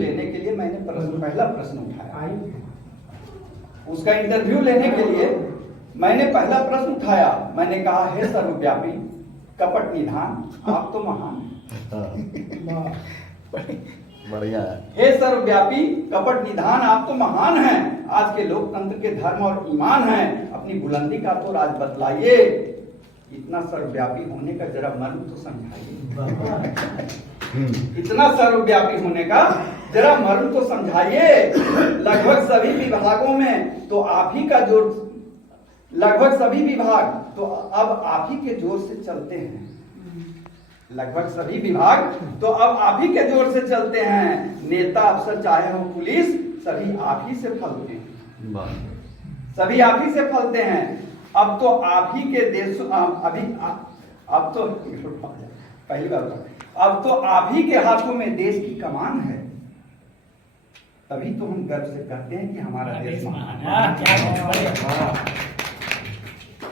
लेने के लिए मैंने पहला प्रश्न उठाया, उसका इंटरव्यू लेने के लिए मैंने पहला प्रश्न उठाया। मैंने कहा, हे सर्वव्यापी कपट निधान, आप तो महान हैं। बढ़िया है। हे सर्वव्यापी कपट निधान, आप तो महान हैं। आज के लोकतंत्र के धर्म और ईमान हैं, अपनी बुलंदी का तो राज बतलाइए। इतना सर्वव्यापी होने का जरा मर्म तो समझाइए। इतना सर्वव्यापी होने का जरा मर्म तो समझाइए। लगभग सभी विभागों में तो आप ही का जोर, लगभग सभी विभाग तो अब आप ही के जोर से चलते हैं। लगभग सभी विभाग तो अब आप ही के जोर से चलते हैं। नेता अफसर चाहे हो पुलिस, सभी आप ही से फलते हैं, सभी आप ही से फलते हैं। अब तो आप ही के देश अब तो पहली बार, अब तो आप ही के हाथों में देश की कमान है। तभी तो हम गर्व से कहते हैं कि हमारा देश महान है।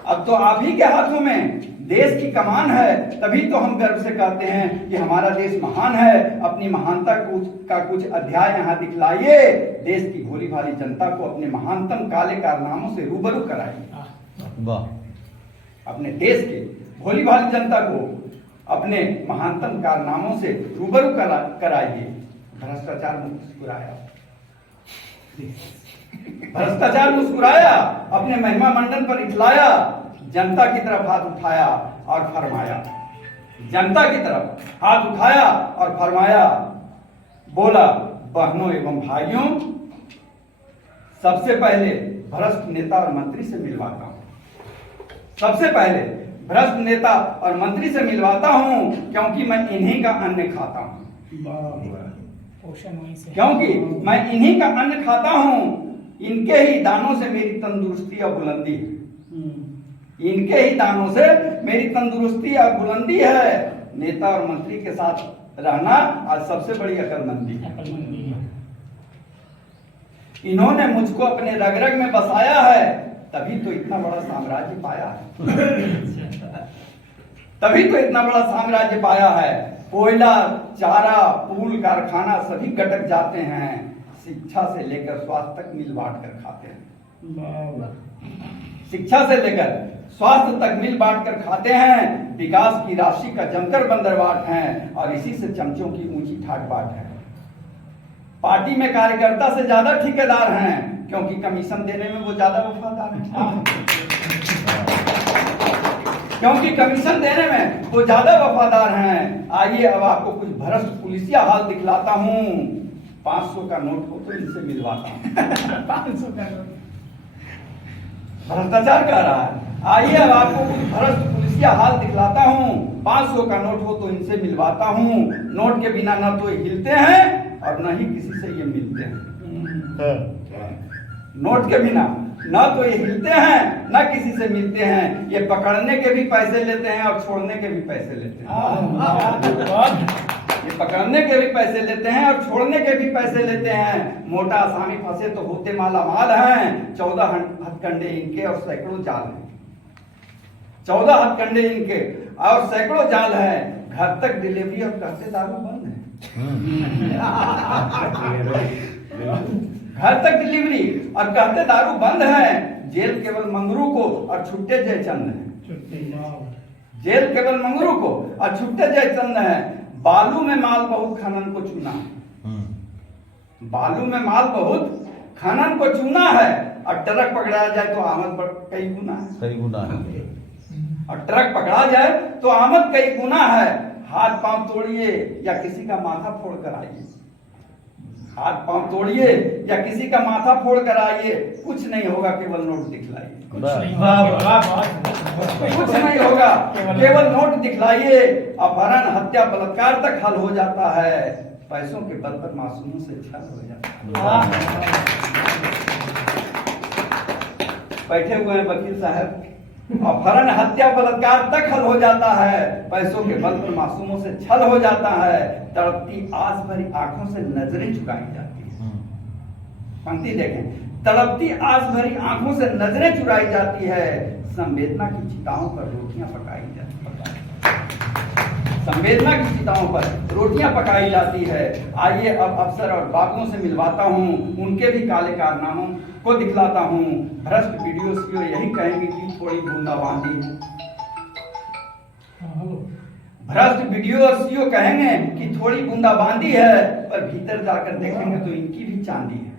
अब तो आप ही के हाथों में देश की कमान है, तभी तो हम गर्व से कहते हैं कि हमारा देश महान है। अपनी महानता का कुछ अध्याय यहाँ दिखलाइए। देश की भोली भाली जनता को अपने महानतम काले कारनामों से रूबरू कराइए। अपने देश के भोली भाली जनता को अपने महानतम कारनामों से रूबरू कराइए। भ्रष्टाचार मुस्कुराया, भ्रष्टाचार मुस्कुराया, अपने महिमा मंडन पर इठलाया। जनता की तरफ हाथ उठाया और फरमाया, जनता की तरफ हाथ उठाया और फरमाया, बोला, बहनों एवं भाइयों, सबसे पहले भ्रष्ट नेता और मंत्री से मिलवाता हूं। सबसे पहले भ्रष्ट नेता और मंत्री से मिलवाता हूं, क्योंकि मैं इन्हीं का अन्न खाता हूं। क्योंकि मैं इन्हीं का अन्न खाता हूं। इनके ही दानों से मेरी तंदुरुस्ती और बुलंदी है। इनके ही दानों से मेरी तंदुरुस्ती और बुलंदी है। नेता और मंत्री के साथ रहना आज सबसे बड़ी अकलमंदी है। इन्होंने मुझको अपने रग रग में बसाया है, तभी तो इतना बड़ा साम्राज्य पाया है। तभी तो इतना बड़ा साम्राज्य पाया है। कोयला, चारा, पुल, कारखाना सभी गटक जाते हैं। शिक्षा से लेकर स्वास्थ्य तक मिल बांट कर खाते हैं। शिक्षा से लेकर स्वास्थ्य तक मिल बांट कर खाते हैं। विकास की राशि का जमकर बंदरबाट हैं और इसी से चमचों की ऊंची ठाट बाट है। पार्टी में कार्यकर्ता से ज्यादा ठेकेदार हैं, क्योंकि कमीशन देने में वो ज्यादा वफादार हैं। क्योंकि कमीशन देने में वो ज्यादा वफादार हैं। आइए अब आपको कुछ भ्रष्ट पुलिसिया हाल दिखलाता हूँ। 500 का नोट हो तो इनसे मिलवाता हूँ। 500 का नोट भ्रष्टाचार कर रहा है। आइए अब आपको कुछ भ्रष्ट पुलिसिया हाल दिखलाता हूँ। 500 का नोट हो तो इनसे मिलवाता हूँ। नोट के बिना न तो ये हिलते हैं और न ही किसी से ये मिलते हैं। नोट के बिना न तो ये हिलते हैं न किसी से मिलते हैं। ये पकड़ने के भी पैसे लेते हैं और छोड़ने के भी पैसे लेते हैं। ये पकड़ने के भी पैसे लेते हैं और छोड़ने के भी पैसे लेते हैं। मोटा आसामी फंसे तो होते माला माल हैं। 14 हथकंडे इनके और सैकड़ों जाल हैं। 14 हथकंडे इनके और सैकड़ों जाल हैं। घर तक डिलीवरी और कहते दारू बंद है। घर तक डिलीवरी और कहते दारू बंद है। जेल केवल मंगरू को और छुट्टे जयचंद है। जेल केवल मंगरू को और छुट्टे जयचंद है। बालू में माल बहुत खनन को चुना है। बालू में माल बहुत खनन को चुना है। और ट्रक पकड़ा जाए तो आमद कई गुना है। कई गुना है। और ट्रक पकड़ा जाए तो आमद कई गुना है। हाथ पांव तोड़िए या किसी का माथा फोड़ कर आइए। हाथ पांव तोड़िए या किसी का माथा फोड़ कर आइए। कुछ नहीं होगा, केवल नोट दिखलाइए। कुछ नहीं होगा, केवल नोट दिखलाइए। अपहरण, हत्या, बलात्कार तक हल हो जाता है। पैसों के बल पर मासूमों से छल हो जाता है। बैठे हुए हैं वकील साहब। अपहरण, हत्या, बलात्कार तक हल हो जाता है। पैसों के बल पर मासूमों से छल हो जाता है। तड़पती आस भरी आंखों से नजरें झुकाई जाती है। पंक्ति देखें, तड़पती आस भरी आंखों से नजरें चुराई जाती है। संवेदना की चिताओं पर रोटियां पकाई जाती है। संवेदना की चिताओं पर रोटियां पकाई जाती है। आइए अब अफसर और बाबुओं से मिलवाता हूँ, उनके भी काले कारनामों को दिखलाता हूँ। भ्रष्ट वीडियो सीओ यही कहेंगे कि थोड़ी बूंदाबांदी है। भ्रष्ट वीडियो और सीओ कहेंगे कि थोड़ी बूंदाबांदी है, पर भीतर जाकर देखेंगे तो इनकी भी चांदी है।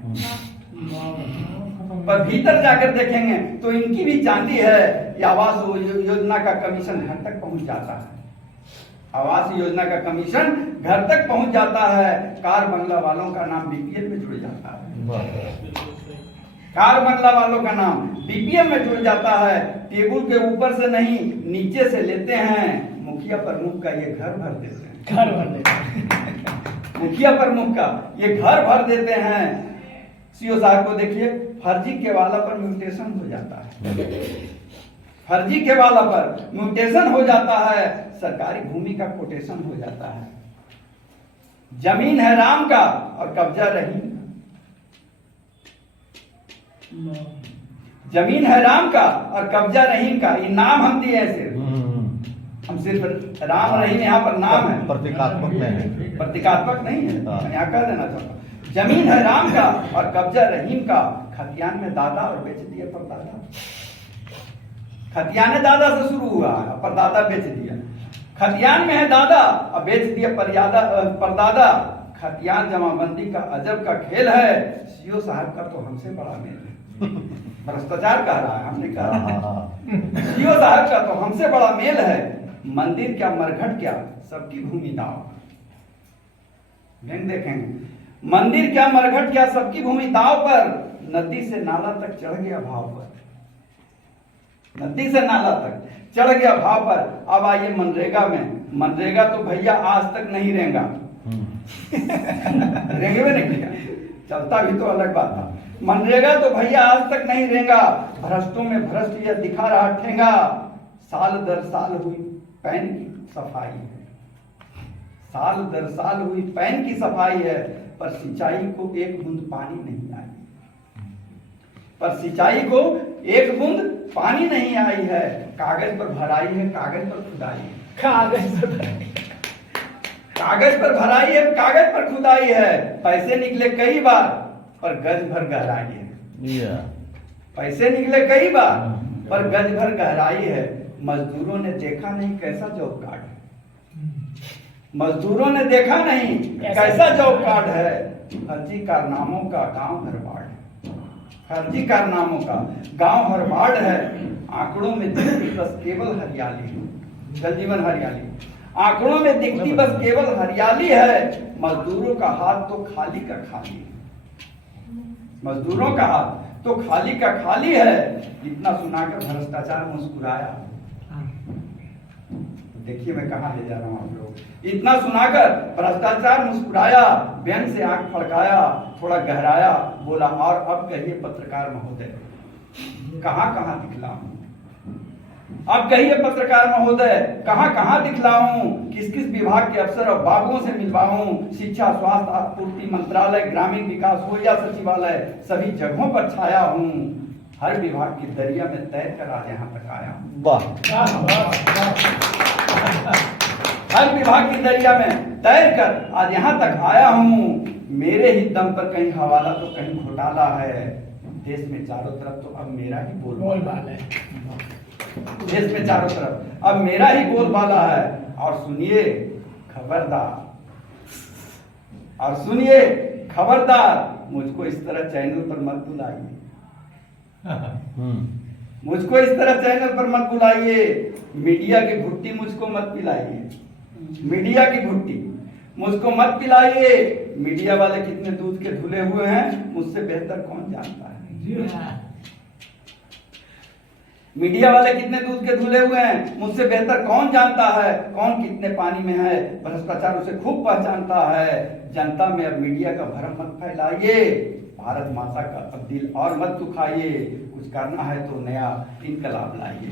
पर भीतर जाकर देखेंगे तो इनकी भी चांदी है। ये आवास योजना का कमीशन घर तक पहुंच जाता है। आवास योजना का कमीशन घर तक पहुंच जाता है। कार बंगला वालों का नाम बीपीएल में जुड़ जाता है। कार बंगला वालों का नाम बीपीएल में जुड़ जाता है। टेबल के ऊपर से नहीं, नीचे से लेते हैं। मुखिया प्रमुख का ये घर भर देते हैं। घर भर देते हैं। मुखिया प्रमुख का ये घर भर देते हैं। सीओ साहब को देखिए, फर्जी केवाला पर म्यूटेशन हो जाता है। फर्जी केवाला पर म्यूटेशन हो जाता है। सरकारी भूमि का कोटेशन हो जाता है। जमीन है राम का और कब्जा रहीम का। जमीन है राम का और कब्जा रहीम का। ये नाम हम दिए हैं सिर्फ, हम सिर्फ राम रहीम यहाँ पर नाम है, प्रतीकात्मक नहीं है। प्रतीकात्मक नहीं है। हाँ। मैं यहाँ कह देना चाहता हूँ, जमीन है राम का और कब्जा रहीम का। खतियान में दादा और बेच दिया परदादा। खतियान दादा से शुरू हुआ और परदादा बेच दिया। खतियान में है दादा और बेच दिया परदादा। खतियान जमाबंदी का अजब का खेल है। सीओ साहब का तो हमसे बड़ा मेल है। भ्रष्टाचार कह रहा है, हमने कहा। सीओ साहब का तो हमसे बड़ा मेल है। मंदिर क्या मरघट क्या, सबकी भूमि दाव। देखेंगे, मंदिर क्या मरघट क्या, सबकी भूमि दाव पर। नदी से नाला तक चढ़ गया भाव पर। नदी से नाला तक चढ़ गया भाव पर। अब आइए मनरेगा में। मनरेगा तो भैया आज तक नहीं रेंगा। रेंगे में नहीं किया, चलता भी तो अलग बात था। मनरेगा तो भैया आज तक नहीं रेंगा। भ्रष्टों में भ्रष्ट यह दिखा रहा ठेंगा। साल दर साल हुई पैन की सफाई है। साल दर साल हुई पैन की सफाई है, पर सिंचाई को एक बूंद पानी नहीं आई। पर सिंचाई को एक बूंद पानी नहीं आई है। कागज पर भराई है, कागज पर खुदाई है। कागज पर कागज पर भराई है, कागज पर खुदाई है। पैसे निकले कई बार, पर गज भर गहराई है। पैसे निकले कई बार, पर गज भर गहराई है। मजदूरों ने देखा नहीं कैसा जॉब कार्ड है। मजदूरों ने देखा नहीं कैसा जॉब कार्ड है। फर्जी कारनामों का गांव भरमाड़ है। फर्जी कारनामों का गांव भरमाड़ है। आंकड़ों में दिखती बस केवल हरियाली, जल जीवन हरियाली। आंकड़ों में दिखती बस केवल हरियाली है। मजदूरों का हाथ तो खाली का खाली है। मजदूरों का हाथ तो खाली का खाली है। इतना सुनाकर भ्रष्टाचार मुस्कुराया। देखिए मैं कहाँ ले जा रहा हूँ आप लोग। इतना सुनाकर भ्रष्टाचार मुस्कुराया, व्यंग से आंख फड़काया, थोड़ा गहराया, बोला और अब कहिए पत्रकार महोदय, कहाँ कहाँ दिखलाऊं? अब कहिए पत्रकार महोदय, कहाँ कहाँ दिखलाऊं? किस किस विभाग के अफसर और बाबुओं से मिलवाऊं? शिक्षा, स्वास्थ्य, आपूर्ति मंत्रालय, ग्रामीण विकास हो या सचिवालय, सभी जगहों पर छाया हूँ। हर विभाग की दरिया में तैर कर आज यहाँ तक आया हूँ। हर विभाग की दरिया में तैर कर आज यहाँ तक आया हूँ। मेरे ही दम पर कहीं हवाला तो कहीं घोटाला है। देश में चारों तरफ तो अब मेरा ही बोलबाला है। देश में चारों तरफ अब मेरा ही बोलबाला है। और सुनिए खबरदार, और सुनिए खबरदार, मुझको इस तरह चैनल पर मत बुलाइए। मुझको इस तरह चैनल पर मत बुलाइए। मीडिया की घुट्टी मुझको मत पिलाइए। मीडिया की घुट्टी मुझको मत पिलाइए। मीडिया वाले कितने दूध के धुले हुए हैं मुझसे बेहतर कौन जानता है। मीडिया वाले कितने दूध के धुले हुए हैं मुझसे बेहतर कौन जानता है। कौन कितने पानी में है भ्रष्टाचार उसे खूब पहचानता है। जनता में अब मीडिया का भ्रम मत फैलाइए। भारत माता का अब दिल और मत दुखाइए। कुछ करना है तो नया इनकलाब लाइए।